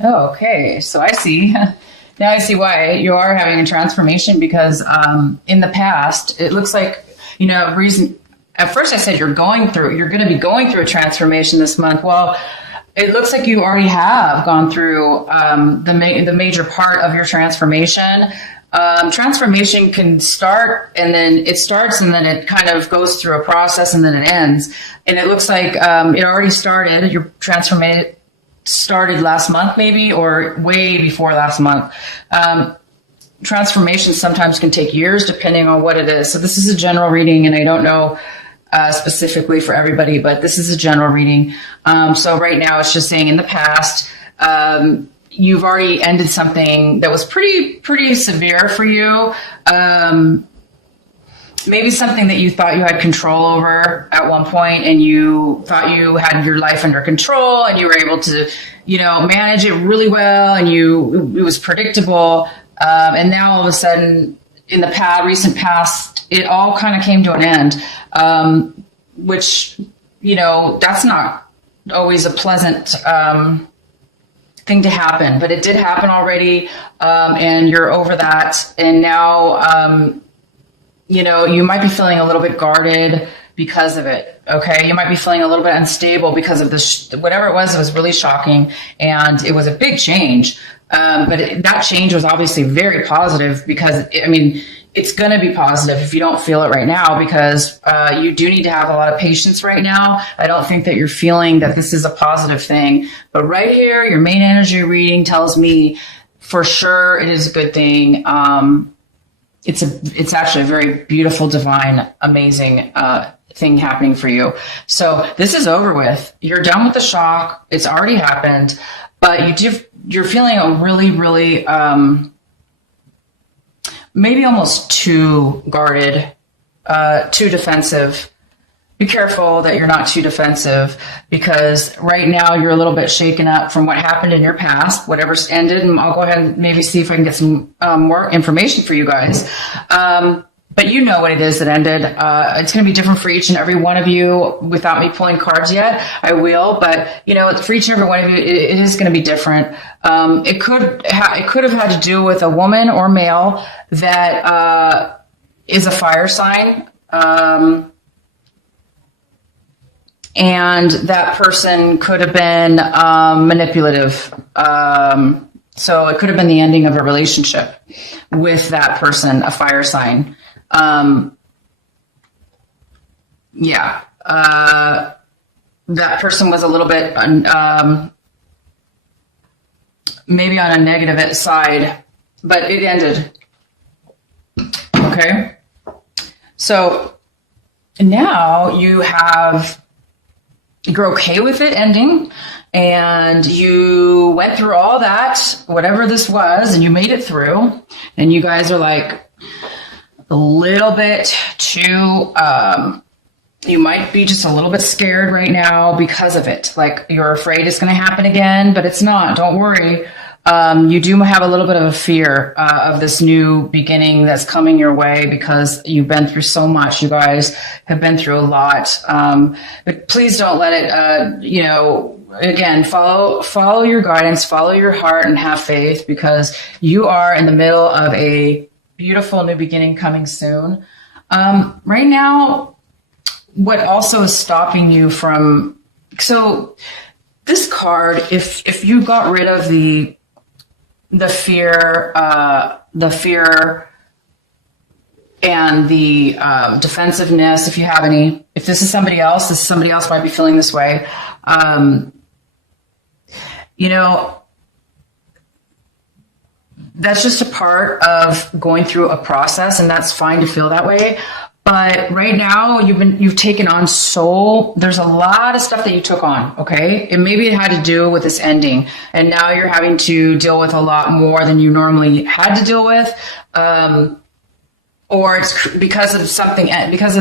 Oh, okay. So I see. Now I see why you are having a transformation because in the past, it looks like, reason. At first I said you're going to be going through a transformation this month. Well, it looks like you already have gone through the major part of your transformation. Transformation can start and then it kind of goes through a process and then it ends. And it looks like it already started. Your transformation started last month maybe, or way before last month. Transformation sometimes can take years depending on what it is. So this is a general reading, and I don't know specifically for everybody, but this is a general reading. So right now it's just saying in the past, you've already ended something that was pretty severe for you. Maybe something that you thought you had control over at one point, and you thought you had your life under control and you were able to, manage it really well, and it was predictable. And now all of a sudden in the recent past, it all kind of came to an end, which, that's not always a pleasant, thing to happen, but it did happen already. And you're over that. And now, you might be feeling a little bit guarded because of it. Okay. You might be feeling a little bit unstable because of this, whatever it was really shocking. And it was a big change. But that change was obviously very positive because it's going to be positive if you don't feel it right now, because you do need to have a lot of patience right now. I don't think that you're feeling that this is a positive thing, but right here, your main energy reading tells me for sure it is a good thing. It's actually a very beautiful, divine, amazing thing happening for you. So this is over with. You're done with the shock. It's already happened, but you're feeling a really, really, maybe almost too guarded, too defensive. Be careful that you're not too defensive, because right now you're a little bit shaken up from what happened in your past, whatever's ended. And I'll go ahead and maybe see if I can get some more information for you guys. But you know what it is that ended. It's going to be different for each and every one of you. Without me pulling cards yet, I will. But for each and every one of you, it is going to be different. It could have had to do with a woman or male that is a fire sign. And that person could have been manipulative. So it could have been the ending of a relationship with that person, a fire sign. That person was a little bit maybe on a negative side, but it ended. Okay. So now you're okay with it ending, and you went through all that, whatever this was, and you made it through, and you guys are like a little bit too, you might be just a little bit scared right now because of it. Like you're afraid it's going to happen again, but it's not. Don't worry. You do have a little bit of a fear of this new beginning that's coming your way, because you've been through so much. You guys have been through a lot. But please don't let it, again, follow your guidance, follow your heart, and have faith, because you are in the middle of a beautiful new beginning coming soon. Right now, what also is stopping you from, so this card, if you got rid of the fear and the defensiveness, if you have any, if this is somebody else might be feeling this way. That's just a part of going through a process, and that's fine to feel that way. But right now you've taken on there's a lot of stuff that you took on. Okay. And maybe it had to do with this ending, and now you're having to deal with a lot more than you normally had to deal with. Or it's because of the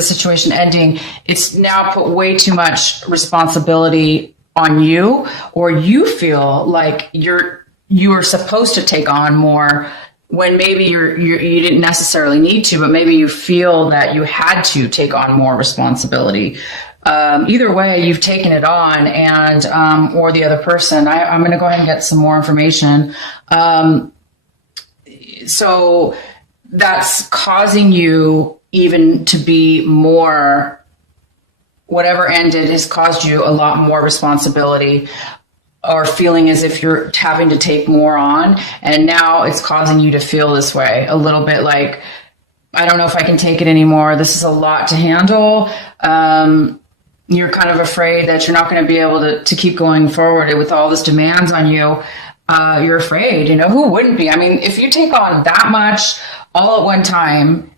situation ending, it's now put way too much responsibility on you, or you feel like you are supposed to take on more when maybe you didn't necessarily need to, but maybe you feel that you had to take on more responsibility. Either way, you've taken it on, and or the other person. I'm going to go ahead and get some more information. So that's causing you even to be more, whatever ended has caused you a lot more responsibility, or feeling as if you're having to take more on. And now it's causing you to feel this way a little bit, like, I don't know if I can take it anymore. This is a lot to handle. You're kind of afraid that you're not going to be able to keep going forward with all this demands on you. You're afraid, who wouldn't be? I mean, if you take on that much all at one time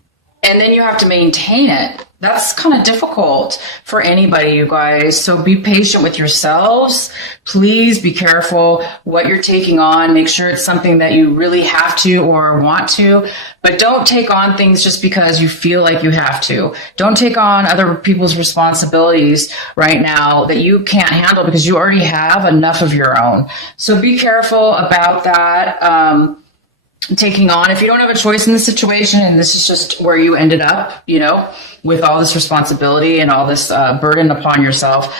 and then you have to maintain it, that's kind of difficult for anybody, you guys. So be patient with yourselves. Please be careful what you're taking on. Make sure it's something that you really have to or want to, but don't take on things just because you feel like you have to. Don't take on other people's responsibilities right now that you can't handle because you already have enough of your own. So be careful about that. Taking on, if you don't have a choice in the situation, and this is just where you ended up, with all this responsibility and all this burden upon yourself,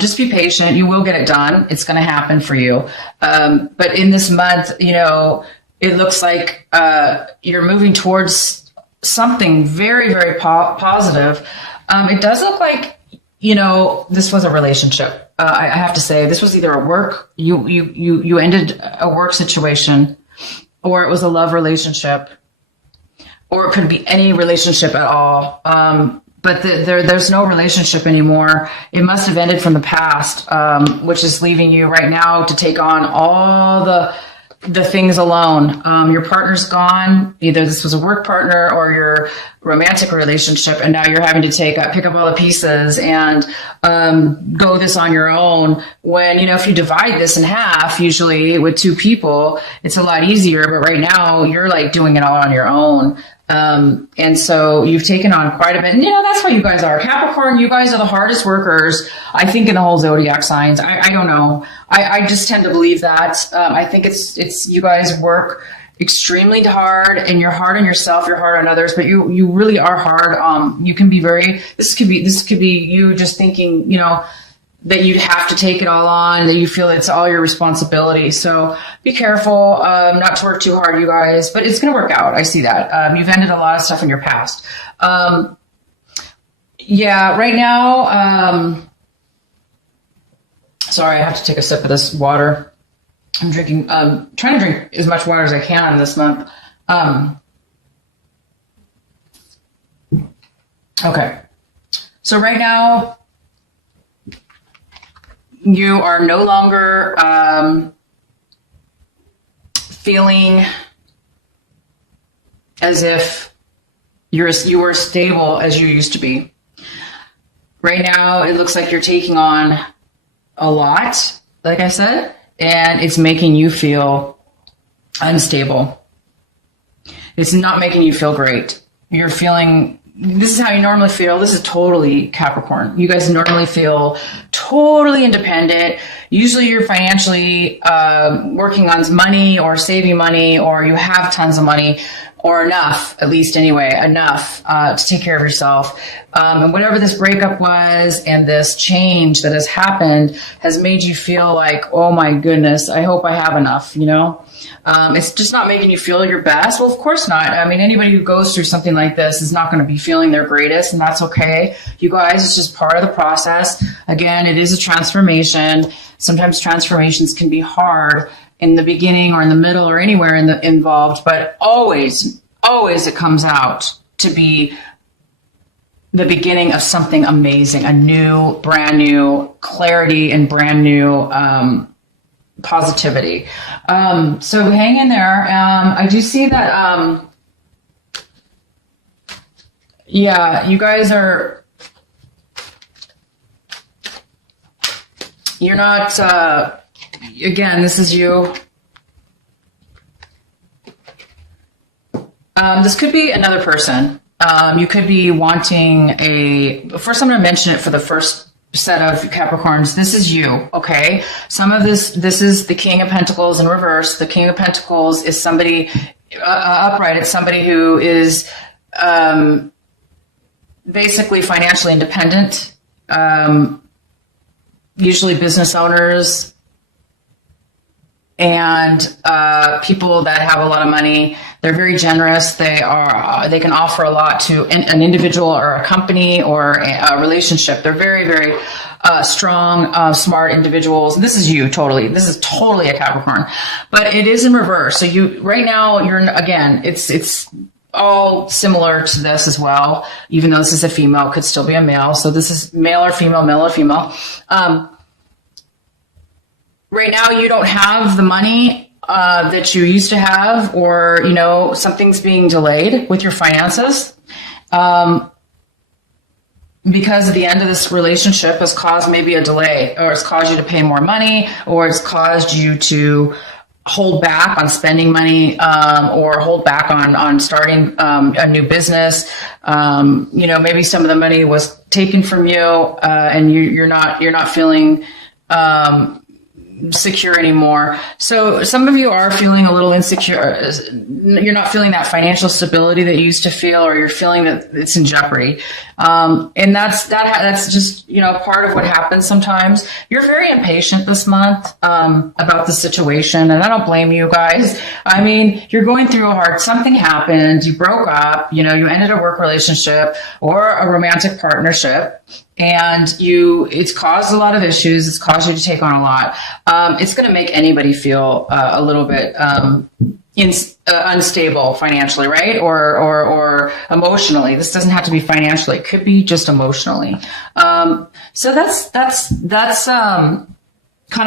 just be patient. You will get it done. It's going to happen for you. But in this month, it looks like you're moving towards something very, very positive. It does look like, this was a relationship. I have to say, this was either a work, you ended a work situation, or it was a love relationship, or it could be any relationship at all. But there's no relationship anymore. It must have ended from the past, which is leaving you right now to take on all the things alone. Your partner's gone. Either this was a work partner or your romantic relationship, and now you're having to pick up all the pieces and go this on your own. When, if you divide this in half, usually with two people, it's a lot easier. But right now you're like doing it all on your own. And so you've taken on quite a bit. And, that's how you guys are. Capricorn, you guys are the hardest workers, I think, in the whole zodiac signs. I don't know. I just tend to believe that. I think it's you guys work extremely hard, and you're hard on yourself, you're hard on others, but you really are hard. You can be this could be you just thinking, that you'd have to take it all on, that you feel it's all your responsibility. So be careful, not to work too hard, you guys, but it's going to work out. I see that. You've ended a lot of stuff in your past. Right now, sorry, I have to take a sip of this water. I'm trying to drink as much water as I can this month. Okay. So right now, you are no longer feeling as if you were stable as you used to be. Right now, it looks like you're taking on a lot, like I said, and it's making you feel unstable. It's not making you feel great. You're feeling, this is how you normally feel. This is totally Capricorn. You guys normally feel totally independent. Usually you're financially working on money or saving money, or you have tons of money, or enough, at least anyway, enough to take care of yourself. And whatever this breakup was and this change that has happened has made you feel like, oh my goodness, I hope I have enough, It's just not making you feel your best. Well, of course not. I mean, anybody who goes through something like this is not going to be feeling their greatest, and that's okay. You guys, it's just part of the process. Again, it is a transformation. Sometimes transformations can be hard in the beginning or in the middle or anywhere involved, but always it comes out to be the beginning of something amazing, a new, brand new clarity and brand new positivity. So hang in there. I do see that, you guys you're not, again, this is you. This could be another person. You could be wanting first I'm going to mention it for the first set of Capricorns. This is you, okay? Some of this is the King of Pentacles in reverse. The King of Pentacles is somebody upright. It's somebody who is basically financially independent. usually business owners and people that have a lot of money. They're very generous. They can offer a lot to an individual or a company or a relationship. They're very, very strong, smart individuals. This is you totally. This is totally a Capricorn, but it is in reverse. So right now it's all similar to this as well. Even though this is a female, it could still be a male. So this is male or female. Right now you don't have the money that you used to have, or, something's being delayed with your finances. Because the end of this relationship has caused maybe a delay, or it's caused you to pay more money, or it's caused you to hold back on spending money, or hold back on starting a new business. Maybe some of the money was taken from you, and you're not feeling secure anymore. So some of you are feeling a little insecure. You're not feeling that financial stability that you used to feel, or you're feeling that it's in jeopardy. And that's just, part of what happens sometimes. You're very impatient this month, about the situation. And I don't blame you guys. I mean, you're going through something happened. You broke up, you ended a work relationship or a romantic partnership. And it's caused a lot of issues. It's caused you to take on a lot. It's going to make anybody feel a little bit unstable financially, right? Or emotionally. This doesn't have to be financially. It could be just emotionally. So that's kind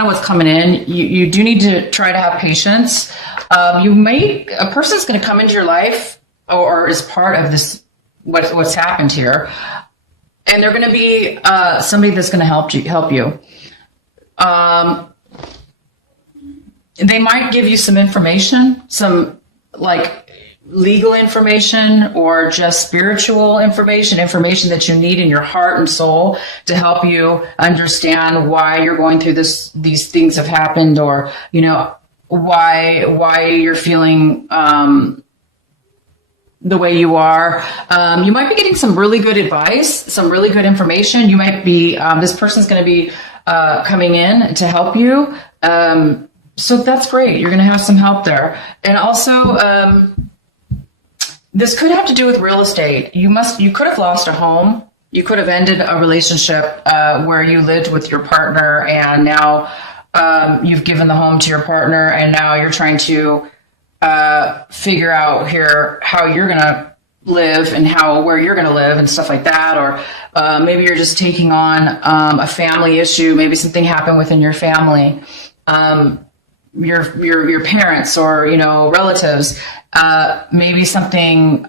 of what's coming in. You do need to try to have patience. A person's going to come into your life or is part of this, what's happened here. And they're going to be somebody that's going to help you. They might give you some information, some like legal information, or just spiritual information that you need in your heart and soul to help you understand why you're going through these things have happened, or why you're feeling the way you are. You might be getting some really good advice, some really good information. You might be, this person's going to be coming in to help you. So that's great. You're going to have some help there. And also, this could have to do with real estate. You could have lost a home. You could have ended a relationship where you lived with your partner, and now you've given the home to your partner, and now you're trying to figure out here how you're going to live and where you're going to live and stuff like that. Or maybe you're just taking on a family issue. Maybe something happened within your family, your parents or relatives. Maybe something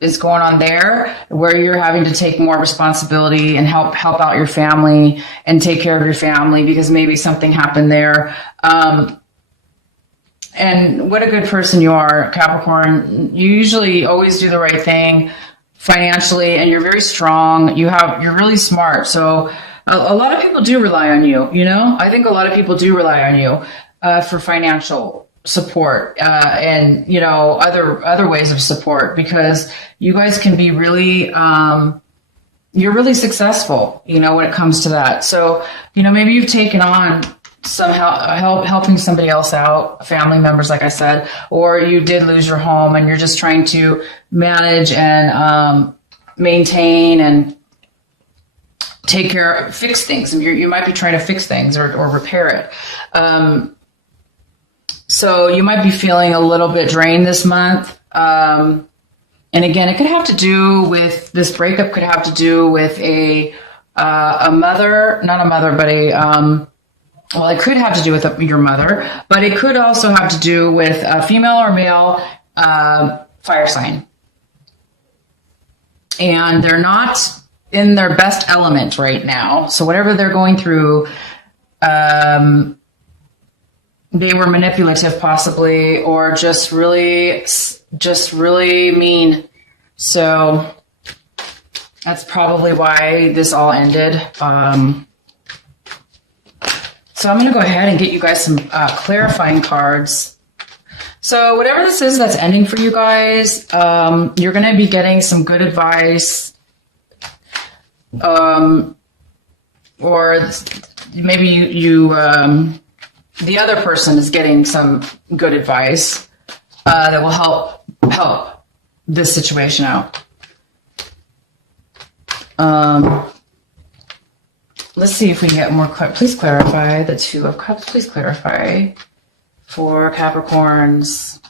is going on there where you're having to take more responsibility and help out your family and take care of your family because maybe something happened there. And what a good person you are, Capricorn. You usually always do the right thing financially, and you're very strong. You're really smart. So a lot of people do rely on you, I think a lot of people do rely on you for financial support, and other ways of support, because you guys can be really you're really successful, when it comes to that. So maybe you've taken on some helping somebody else out, family members, like I said, or you did lose your home and you're just trying to manage and maintain and fix things. And you might be trying to fix things or repair it. So you might be feeling a little bit drained this month. And again, it could have to do with this breakup, could have to do with a mother, not a mother, but it could have to do with your mother, but it could also have to do with a female or male fire sign. And they're not in their best element right now. So whatever they're going through, they were manipulative possibly, or just really mean. So that's probably why this all ended. So I'm going to go ahead and get you guys some clarifying cards. So whatever this is that's ending for you guys, you're going to be getting some good advice. or maybe the other person is getting some good advice that will help this situation out. Let's see if we can get more. Please clarify the Two of Cups. Please clarify for Capricorns.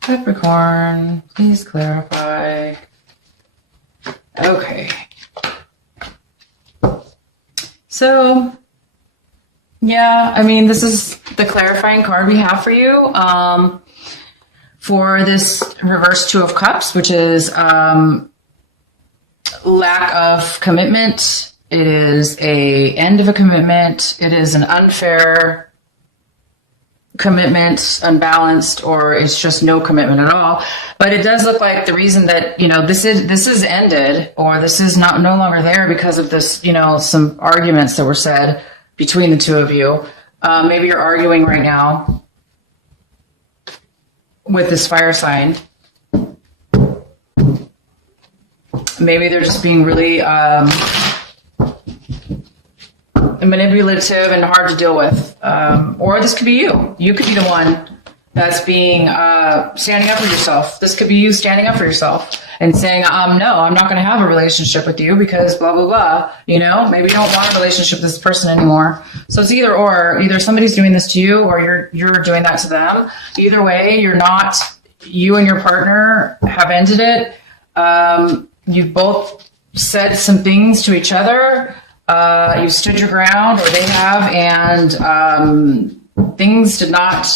Capricorn, please clarify. Okay. So, yeah, I mean, this is the clarifying card we have for you for this reverse Two of Cups, which is lack of commitment. It is a end of a commitment. It is an unfair commitment, unbalanced, or it's just no commitment at all. But it does look like the reason that, this is ended, or this is no longer there because of this, some arguments that were said between the two of you. Maybe you're arguing right now with this fire sign. Maybe they're just being really manipulative and hard to deal with. Or this could be you. You could be the one that's being standing up for yourself. This could be you standing up for yourself and saying, no, I'm not going to have a relationship with you because blah, blah, blah. Maybe you don't want a relationship with this person anymore. So it's either or. Either somebody's doing this to you or you're doing that to them. Either way, you and your partner have ended it. You've both said some things to each other. You stood your ground, or they have, and things did not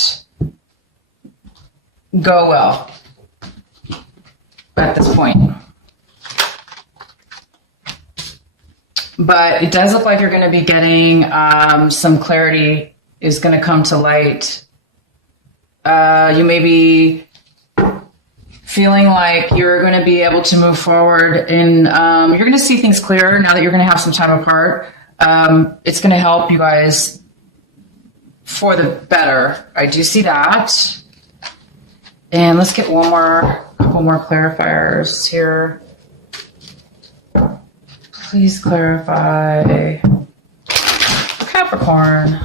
go well at this point. But it does look like you're going to be getting some clarity is going to come to light. You may be feeling like you're going to be able to move forward and you're going to see things clearer now that you're going to have some time apart. It's going to help you guys for the better. I do see that. And let's get couple more clarifiers here. Please clarify for Capricorn.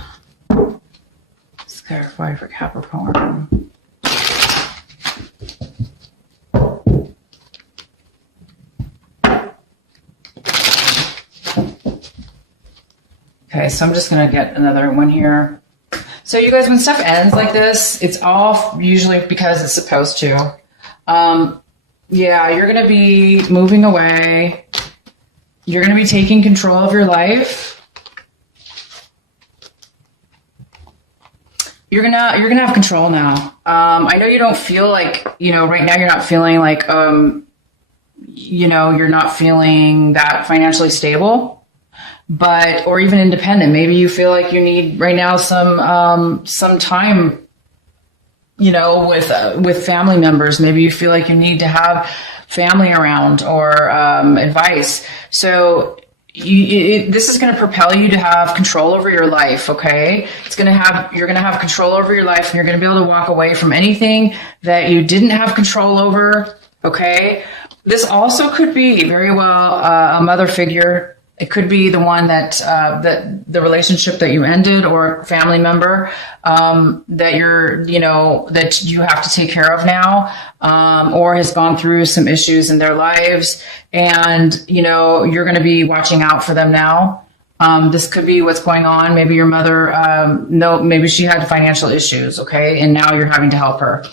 Let's clarify for Capricorn. Okay, so I'm just going to get another one here. So you guys, when stuff ends like this, it's all usually because it's supposed to. Yeah, you're going to be moving away. You're going to be taking control of your life. You're gonna have control now. I know you don't feel like, right now you're not feeling like, you're not feeling that financially stable. Or even independent. Maybe you feel like you need right now some time, with family members. Maybe you feel like you need to have family around or advice. So this is going to propel you to have control over your life. Okay, you're going to have control over your life, and you're going to be able to walk away from anything that you didn't have control over. Okay, this also could be very well a mother figure. It could be the one that the relationship that you ended, or family member that that you have to take care of now, or has gone through some issues in their lives, and you're going to be watching out for them now. This could be what's going on. Maybe your mother, maybe she had financial issues, okay, and now you're having to help her.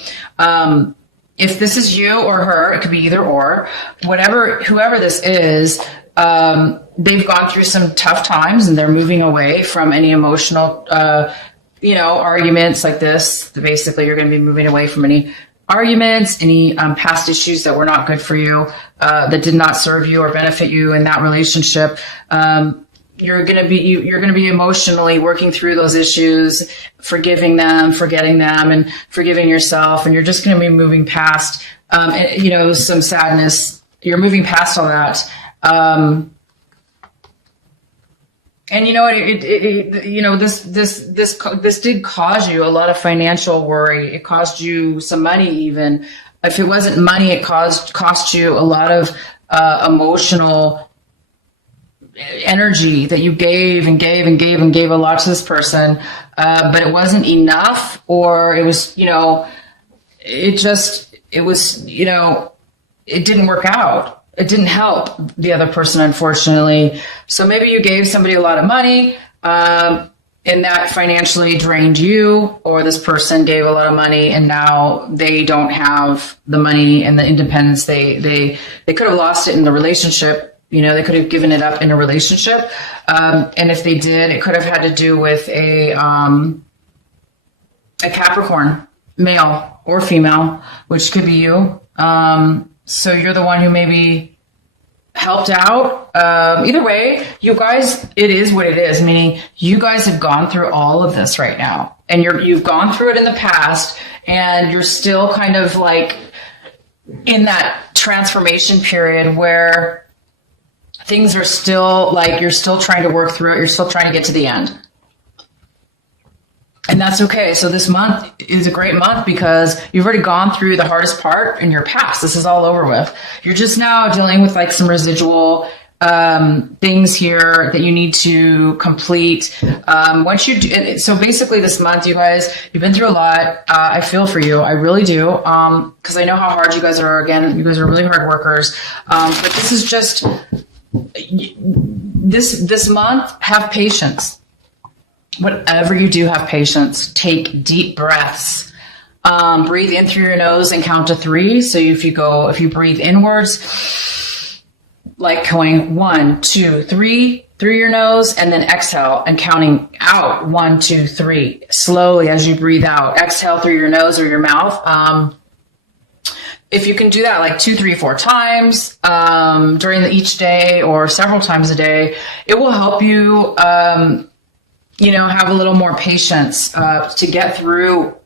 If this is you or her, it could be either or. Whoever this is. They've gone through some tough times, and they're moving away from any emotional, arguments like this. Basically, you're going to be moving away from any arguments, any past issues that were not good for you, that did not serve you or benefit you in that relationship. You're going to be emotionally working through those issues, forgiving them, forgetting them, and forgiving yourself. And you're just going to be moving past, some sadness. You're moving past all that. And this did cause you a lot of financial worry. It caused you some money, even if it wasn't money, it cost you a lot of emotional energy that you gave and gave and gave and gave a lot to this person, but it wasn't enough, or it was, it didn't work out. It didn't help the other person, unfortunately. So maybe you gave somebody a lot of money, and that financially drained you, or this person gave a lot of money and now they don't have the money and the independence. They could have lost it in the relationship. They could have given it up in a relationship. And if they did, it could have had to do with a Capricorn, male or female, which could be you. So you're the one who maybe helped out. Either way, you guys, it is what it is, meaning you guys have gone through all of this right now, and you've gone through it in the past, and you're still kind of like in that transformation period where things are still like, you're still trying to work through it. You're still trying to get to the end. And that's okay. So this month is a great month because you've already gone through the hardest part in your past. This is all over with. You're just now dealing with like some residual things here that you need to complete. Once you do, so basically this month, you guys, you've been through a lot. I feel for you. I really do. Cause I know how hard you guys are. Again, you guys are really hard workers. But this is just this month, have patience. Whatever you do, have patience. Take deep breaths. Breathe in through your nose and count to 3. So if you breathe inwards, like going 1, 2, 3 through your nose, and then exhale and counting out 1, 2, 3 slowly as you breathe out. Exhale through your nose or your mouth. If you can do that like 2, 3, 4 times during each day or several times a day, it will help you have a little more patience to get through